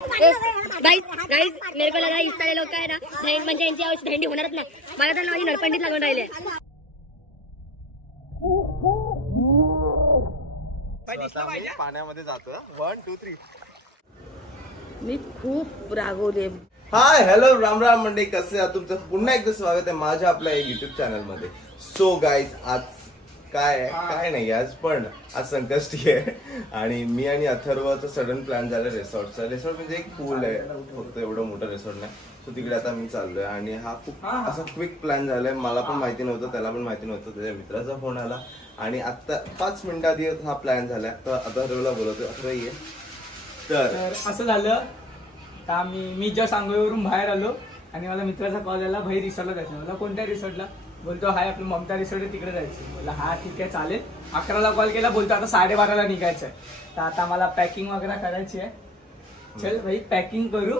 Guys guys मेरे को लगा इस सारे लोग का है ना म्हणजे यांची यावर्षी भेंडी होणारच नाही. मला तर माझी नरपंडीत लागून राहिले. पाण्यामध्ये जातो. 1 2 3. मी खूप रागवले. हाय हॅलो राम राम मंडळी, कसे आहात? तुमचं पुन्हा एकदा स्वागत आहे माझ्या आपल्या युट्यूब चॅनल मध्ये. सो गाईज आज काय नाही, आज संकष्टी आहे आणि मी आणि अथर्वचा सडन प्लॅन झाला रिसॉर्टचा. रिसॉर्ट म्हणजे एक पूल आहे, फक्त एवढं मोठं रिसॉर्ट नाही. सो तिकडे आता मी चाललोय आणि हा खूप असा क्विक प्लॅन झालाय. मला पण माहिती नव्हतं, त्याला पण माहिती नव्हतं. त्याच्या मित्राचा फोन आला आणि आता 5 मिनिटात हा प्लॅन झालाय. तर अथर्वला बोलवतो, अथर्व ये. तर असं झालं का मी जस्ट आंघोळीवरून बाहेर आलो आणि मला मित्राचा कॉल आला, भाई रिसॉर्टला जायचं. मला कोणत्या रिसॉर्टला? बोलतो हाय आपलं ममता रिसॉर्ट आहे, तिकडे जायचं. बोला हा ठीक आहे चालेल. 11ला कॉल केला, बोलतो आता 12:30ला निघायचं आहे. तर आता मला पॅकिंग वगैरे करायची आहे. चल भाई पॅकिंग करू,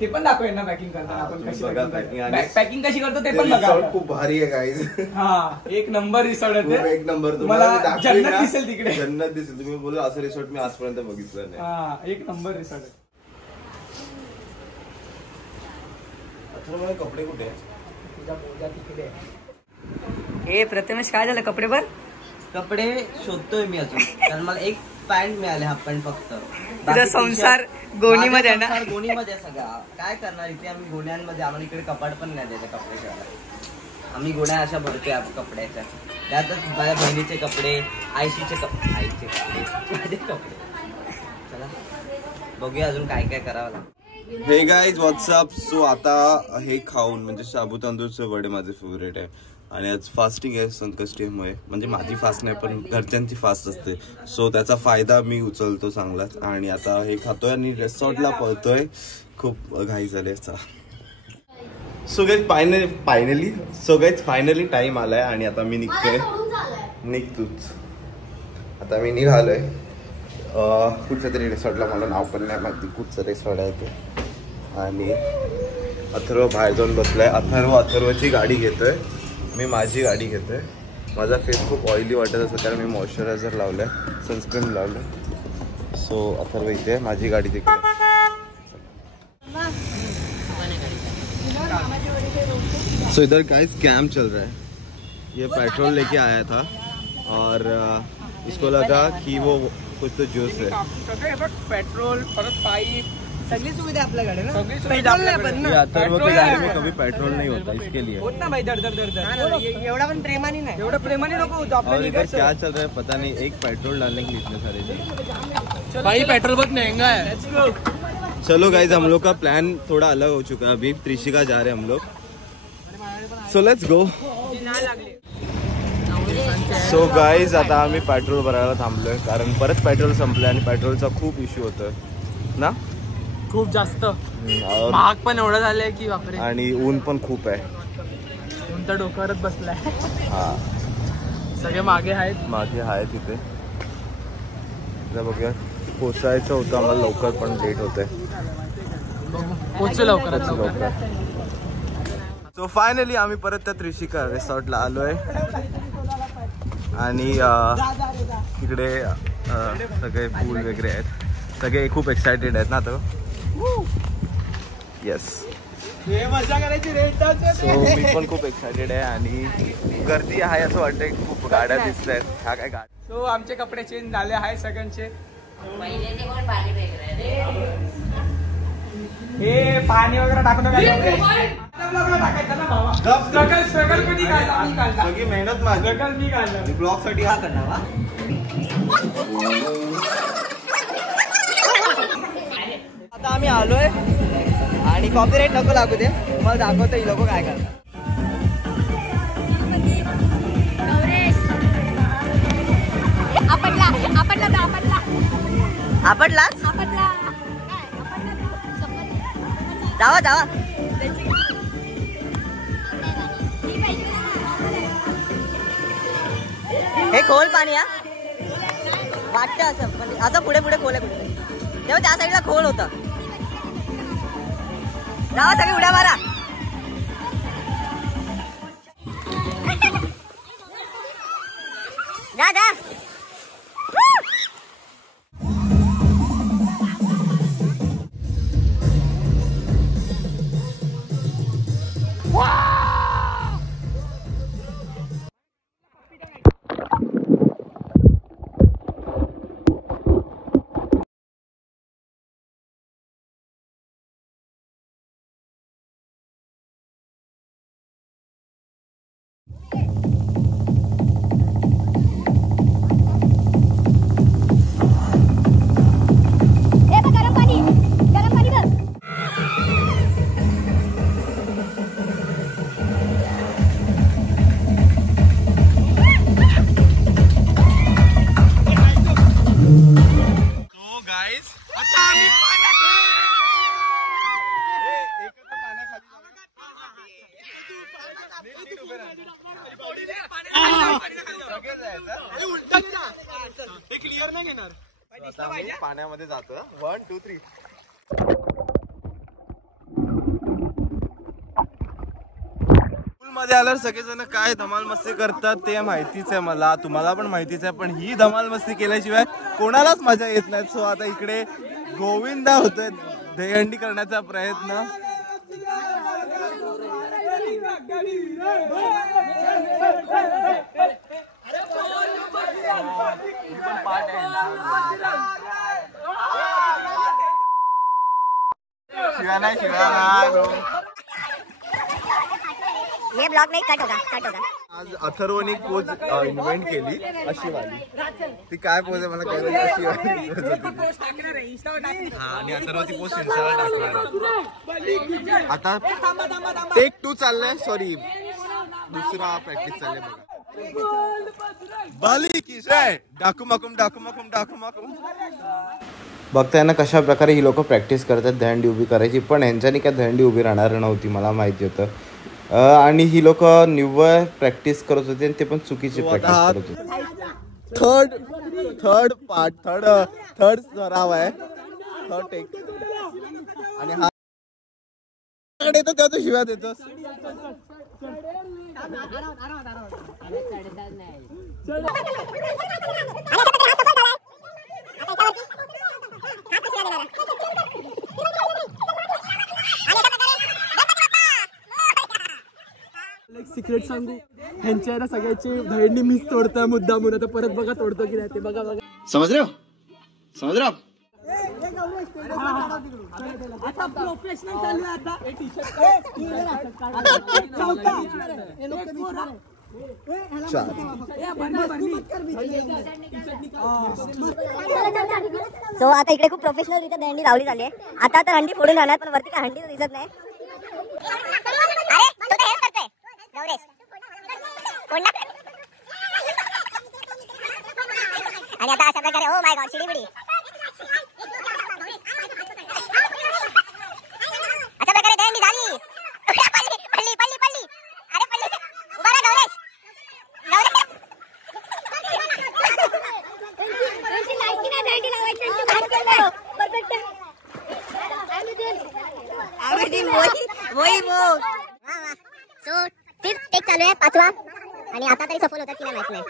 ते पण दाखवेल ना पॅकिंग करताना आपण कशी पॅकिंग कशी करतो ते पण बघा. खूप भारी आहे गाईज. हा एक नंबर रिसॉर्ट आहे, एक नंबर. तुम्हाला जन्नत दिसेल तिकडे, जन्नत दिसेल. तुम्ही बोला असं रिसॉर्ट मी आजपर्यंत बघितलं नाही. हा एक नंबर रिसॉर्ट आहे. कपडे कुठे आहेत? तुझा बोजा तिकडे. हे प्रथमेश काय झालं कपडे कपडे शोधतोय मी अजून, कारण मला एक पॅन्ट मिळाले, हाफ पॅन्ट फक्त. तुझा संसार गोणीमध्ये आहे ना? गोणीमध्ये सगळा. काय करणार इथे आम्ही गोण्यांमध्ये, आम्हाला इकडे कपाट पण नाही द्यायचं कपडे ठेवायला. आम्ही गोण्या अशा भरतोय कपड्याच्या. त्यातच माझ्या बहिणीचे कपडे, आईचे कपडे, माझे कपडे. चला बघूया अजून काय काय करावं लागतं. हे गाईज व्हॉट्सअप. सो आता हे खाऊन म्हणजे साबू तांदूळचे वडे माझे फेवरेट आहे आणि आज फास्टिंग आहे संकष्टीमुळे. म्हणजे माझी फास्ट नाही पण घरच्यांची फास्ट असते. सो त्याचा फायदा मी उचलतो चांगलाच. आणि आता हे खातोय आणि रिसॉर्टला पळतोय. खूप घाई झाली याचा. सो गाईज फायनली टाइम आलाय आणि आता मी निघतोय. निघतोच आता मी निघालोय कुठच्या तरी रिसॉर्टला. मला नाव पण नाही माहिती कुठचं रिसॉर्ट आहे ते. आणि अथर्व बाहेर जाऊन बसलाय. अथर्वची गाडी घेतोय, मी माझी गाडी घेतोय. माझा फेस खूप ऑइली वाटत असतो कारण मी मॉइश्चरायझर लावलंय, सनस्क्रीन लावलंय. सो अथर्व इथे, माझी गाडी तिकडे. सो इधर गाइस स्कैम चल रहा है. ये पेट्रोल लेके आया था और इसको लगा कि वो कुछ तो ज्यूस है. पेट्रोल परत पाईप सगळी सुविधा आपल्याकडे ना. अथर्व की गाड़ी में कभी पेट्रोल नहीं होता, इसके लिए होत ना भाई. दर एवढा पण प्रेमाने नाही, एवढं प्रेमाने नको. और इधर क्या चल रहा है पता नहीं. एक पेट्रोल डालने के लिए इतने सारे लोग. भाई पेट्रोल बहुत महंगा है. चलो गाइज हम लोग का प्लान थोड़ा अलग हो चुका है. अभी त्रिशिका जा रहे हैं हम लोग. So let's go. So guys आता आम्ही पेट्रोल भरायला थांबलोय कारण परत पेट्रोल संपलंय आणि पेट्रोलचा खूप इश्यू होतोय ना. खूप जास्त महाग पण एवढं झालंय की बापरे. आणि ऊन पण खूप आहे. ऊन तर डोक्यावरच बसलाय. हा सगळे मागे आहेत तिथे. बघूया पोचायचं होतं आम्हाला लवकर पण लेट होतंय. पोचू लवकरात लवकर. सो फायनली आम्ही परत त्या त्रिशिका रिसॉर्टला आलोय आणि तिकडे सगळे पूल वगैरे आहेत. सगळे खूप एक्सायटेड आहेत ना. तो येस मजा करायची रे. सो मी पण खूप एक्सायटेड आहे आणि गर्दी आहे असं वाटतंय. खूप गाड्या दिसत आहेत. ह्या काय गाड्या. सो आमचे कपडे चेंज झाले आहेत सगळ्यांचे. हे पाणी वगैरे टाकतो टाकायचं ना भावा. स्ट्रगल कधी काढला? सगळी मेहनत माझी. मी काढलं ब्लॉग साठी. हा करणार आता आम्ही आलोय आणि कॉपीराइट नको लागू दे. तुम्हाला दाखवतो ही लोक काय करतात. जावा जावा. हे खोल पाणी हा वाटतं असं, म्हणजे असं पुढे पुढे खोल आहे कुठे. तेव्हा त्या साईडला खोल होतं. जावा सगळी उड्या मारा. जा जा. आता आम्ही पाण्यामध्ये जातो. 1 2 3. मध्ये आल्यावर सगळेजण काय धमाल मस्ती करतात ते माहितीच आहे मला, तुम्हाला पण माहितीच आहे. पण ही धमाल मस्ती केल्याशिवाय कोणालाच मजा येत नाही. सो आता इकडे गोविंदा होतोय दहीहंडी करण्याचा प्रयत्न. शिवाय नाही ये ब्लॉग नहीं कट होगा. आज अथर्वने पोज इन्व्हेंट केली अशी वाली. ती काय पोज आहे मला कळलं नाही. अशी वाली पोज होती. हा आणि अथर्व ती पोज इन्स्टाला टाकणार. आता टेक 2 चाललंय. सॉरी दुसरा प्रॅक्टिस चाललंय बघा. बाली की जय. डाकुमाकुम डाकुमाकुम डाकुमाकुम. बघताय ना कशा प्रकारे ही लोक प्रॅक्टिस करतात दहीहंडी उभी करायची. पण ह्यांच्यानी काय दहीहंडी उभी राहणार नव्हती मला माहिती होतं. आणि ही लोक निव्वळ प्रॅक्टिस करत होते आणि ते पण चुकीची प्रॅक्टिस करत होते. थर्ड सराव आहे. Third take. आणि हा येतो तेव्हा तू शिव्या देतोस. सिक्रेट सांगू, ह्यांच्या ना सगळ्याची दहीहंडी मीच तोडतोय मुद्दामून. आता परत बघा तोडतो की नाही ते बघा. समज रहे हो. आता प्रोफेशनल चालू आहे. आता सो आता इकडे खूप प्रोफेशनल रित्या दहीहंडी लावली झाली आहे. आता तर हंडी फोडून राहणार पण वरती काय हंडी दिसत नाही. आणि आता अशा प्रकारे ओ माय गॉड शिडीबिडी अशा प्रकारे दहीहंडी झाली. पडली अरे पडली. उभा राहा गौरेश. सो फिफ्थ टेक चालू आहे 5वा. आणि आता तरी सफल होतात की नाही माहित नाही.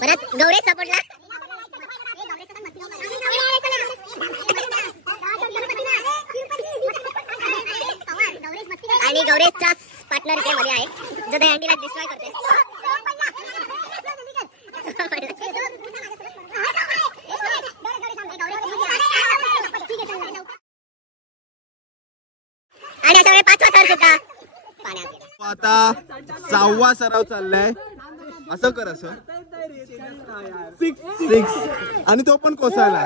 परत गौरेश सपोर्टला. आणि गौरेशचा पार्टनर इथे मध्ये आहे जो दहीहंडीला डिस्ट्रॉय करते. आणि अशा वेळी 5वा थर सुद्धा पाण्यात. आता 6वा सराव चाललाय. असं कर असं 6 आणि तो पण कोसळला.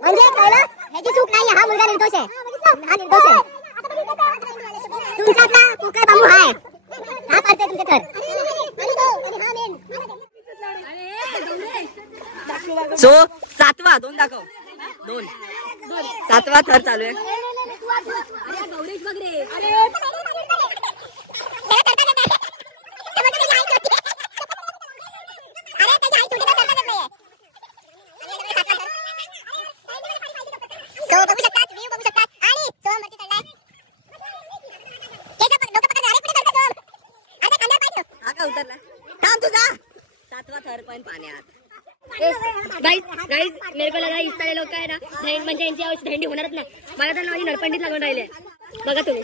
म्हणजे कळलं ह्याची चूक नाही. हा मुलगा निर्दोष आहे. हा निर्दोष आहे. तुमच्यातला पोकळ बांबू हा आहे. हा पाडतोय तुमचे थर. सो 7वा 2 दाखव. 2 7वा थर चालू आहे. गौरेश बघ रे. गाइस मेरे को लगा इस सारे लोग काय ना म्हणजे यांची यावेळी दहीहंडी होणारच नाही. मला तर माझी नरपंडीत लागून राहिले. बघा तुम्ही.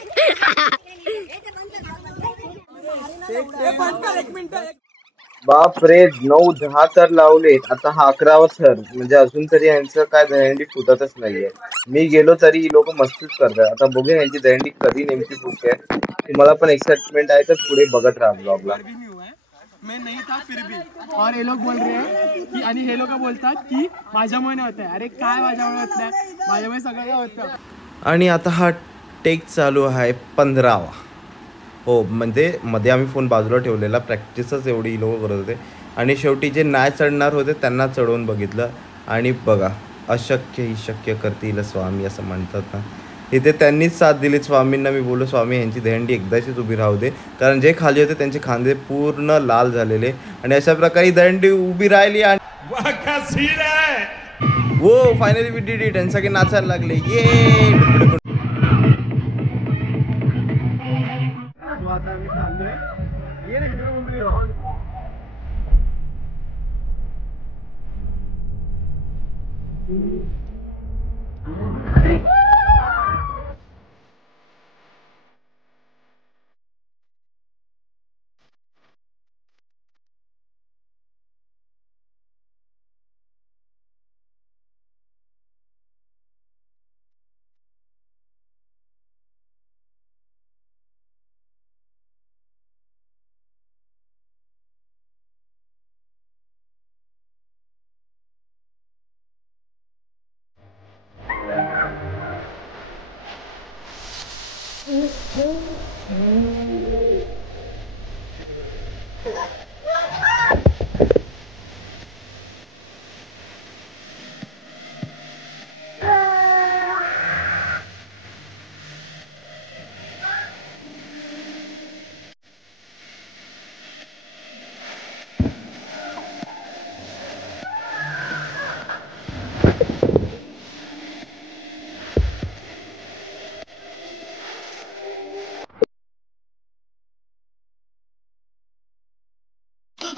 बाप रे 9-10 थर लावलेत. आता हा 11वा थर. म्हणजे अजून तरी यांचं काय दहीहंडी फुटतच नाहीये. मी गेलो तरी ही लोक मस्तीच करतात. आता बघूया यांची दहीहंडी कधी नेमकी फुटते. तुम्हाला पण एक्साइटमेंट आहे तर पुढे बघत राहा ब्लॉगला. मैं नहीं था फिर भी. और हे लोक बोल रहे हैं की आणि हे लोक बोलतात की माझ्यामुळे होत आहे. अरे काय माझ्यामुळे होत नाही, माझ्यामुळे सगळं होतं. आणि आता हा टेक चालू आहे 15वा. हो म्हणजे मध्ये आम्ही फोन बाजूला ठेवलेला. प्रॅक्टिसच एवढी ही लोक करत होते. आणि शेवटी जे नाही चढणार होते त्यांना चढवून बघितलं. आणि बघा अशक्य ही शक्य करतील स्वामी असं म्हणतात ना. इथे त्यांनीच साथ दिली स्वामींना. मी बोललो स्वामी यांची दहीहंडी एकदाचीच उभी राहू दे, कारण जे खाली होते त्यांचे खांदे पूर्ण लाल झालेले. आणि अशा प्रकारे दहीहंडी उभी राहिली आणि वो फायनली वी डिड इट. आणि सगळे नाचायला लागले. ये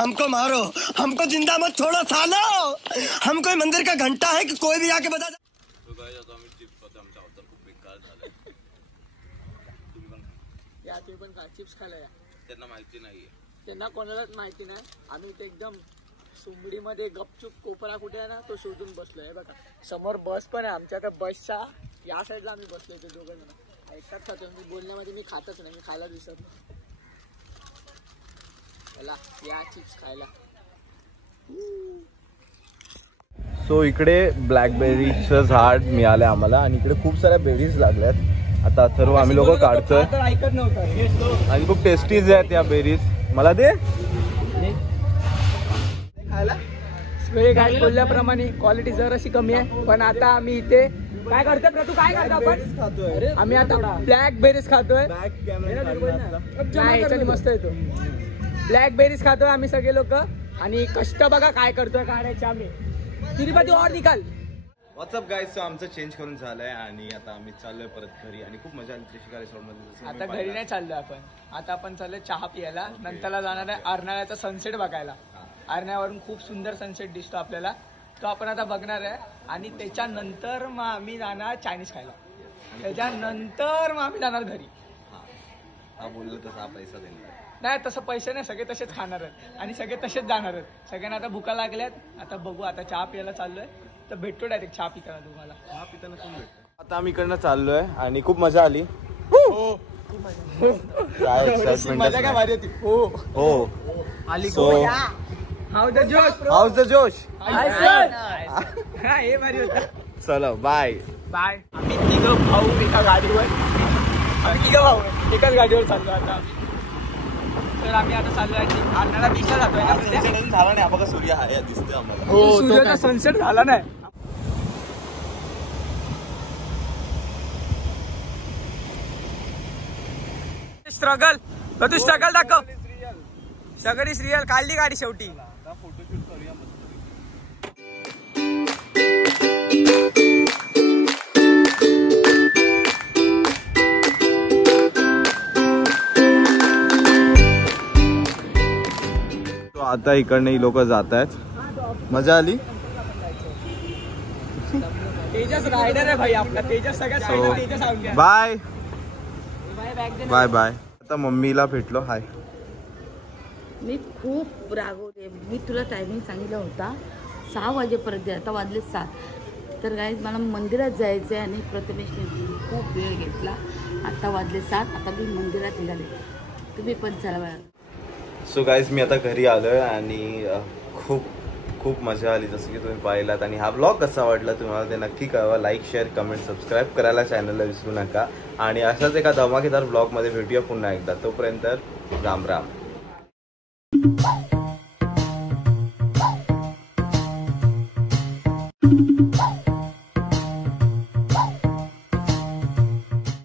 हमको मारो, हमको जिंदा मत छोड़ो सालो. हम कोई मंदिर का घंटा है कि कोई भी आके बता. चिप्स खायला या. त्यांना माहिती नाहीये, त्यांना कोणालाच माहिती नाही. आम्ही इथे एकदम सुंबडीमध्ये गपचूप कोपरा कुठे आहे ना तो शोधून बसलोय. बघा समोर बस पण आहे आमच्या. त्या बसच्या या साईडला आम्ही बसलो होतो दोघं जण. एकटाच खातो मी. बोलण्यामध्ये मी खातच नाही, मी खायला दिसत नाही. चला या चिप्स खायला. सो इकडे ब्लॅकबेरीचं झाड मिळालं आम्हाला आणि इकडे खूप साऱ्या बेरीज लागल्यात. आता सर्व आम्ही लोक काढतोय ऐकत नव्हतं. आणि खूप टेस्टीज आहेत या बेरीज. मला दे. काय बोलल्याप्रमाणे क्वालिटी जराशी कमी आहे, पण आता आम्ही इथे काय करतोय प्रतू, काय करतो आपण? आम्ही आता ब्लॅकबेरीज खातोय. मस्त येतो ब्लॅकबेरीज खातोय आम्ही सगळे लोक. आणि कष्ट बघा काय करतोय काढायचे आम्ही. तिरुपती और निकाल. WhatsApp guys. सो आमचं चेंज करून झालंय आणि आता आम्ही चाललोय परत घरी. आणि खूप मजा आली त्रिशिका रिसॉर्टमध्ये. आता घरी नाही चाललोय आपण. आता आपण चाललोय चहा पियाला. नंतरला जाणार आहे अर्नाळ्याचा सनसेट बघायला. अर्नाळ्यावरून खूप सुंदर सनसेट दिसतो आपल्याला, तो आपण आता बघणार आहे. आणि त्याच्यानंतर मग आम्ही जाणार चायनीज खायला. त्याच्यानंतर मग आम्ही जाणार घरी. हा बोललो तसा पैसा देणार नाही, तसं पैसे नाही. सगळे तसेच खाणार आहेत आणि सगळे तसेच जाणार आहेत. सगळ्यांना आता भुका लागल्यात. आता बघू. आता चहा प्यायला चाललोय तर भेटतो डायरेक्ट चहा पिताना तुम्हाला. चहा पिताना कोण भेटतो. आता आम्ही इकडनं चाललोय आणि खूप मजा आली. काय एक्साइटमेंट. मजा काय भारी होती. हो हो आली. सो हाऊ द जोश. हाऊस द जोश. हे भारी होतं. चलो बाय बाय. आम्ही तिघं भाऊ एका गाडीवर. आम्ही तिघं भाऊ एकाच गाडीवर चाललो आता. तर आम्ही आता चाललोय अर्नाळा बीचला जातोय ना. सनसेट झाला नाही. बघा सूर्य आहे दिसतोय आम्हाला. हो सूर्याचा सनसेट झाला नाही. स्ट्रगल तू स्ट्रगल दाखव. सगळी रिअल काढली गाडी शेवटी. आता इकडनं ही लोक जात आहेत. मजा आली. तेजस रायडर आहे भाई आपला. तेजस सगळ्यात तेजस आवडला. Bye bye bye. आता मम्मीला भेटलो. हाय. मी खूप रागवते. मी तुला टायमिंग सांगितला होता 6 वाजेपर्यंत. आता वाजले 7. तर गाईज मला मंदिरात जायचं आहे आणि प्रथमेशने खूप वेळ घेतला. आता वाजले 7. आता मी मंदिरात निघाले. तुम्ही पण चला बाळा. सो गाईज मी आता घरी आलोय आणि खूप खूप मजा आली जसं की तुम्ही पाहिलात. आणि हा ब्लॉग कसा वाटला तुम्हाला ते नक्की कळवा. लाईक शेअर कमेंट सबस्क्राईब करायला चॅनलला विसरू नका. आणि अशाच एका धमाकेदार ब्लॉगमध्ये भेटूया पुन्हा एकदा. तोपर्यंत राम राम.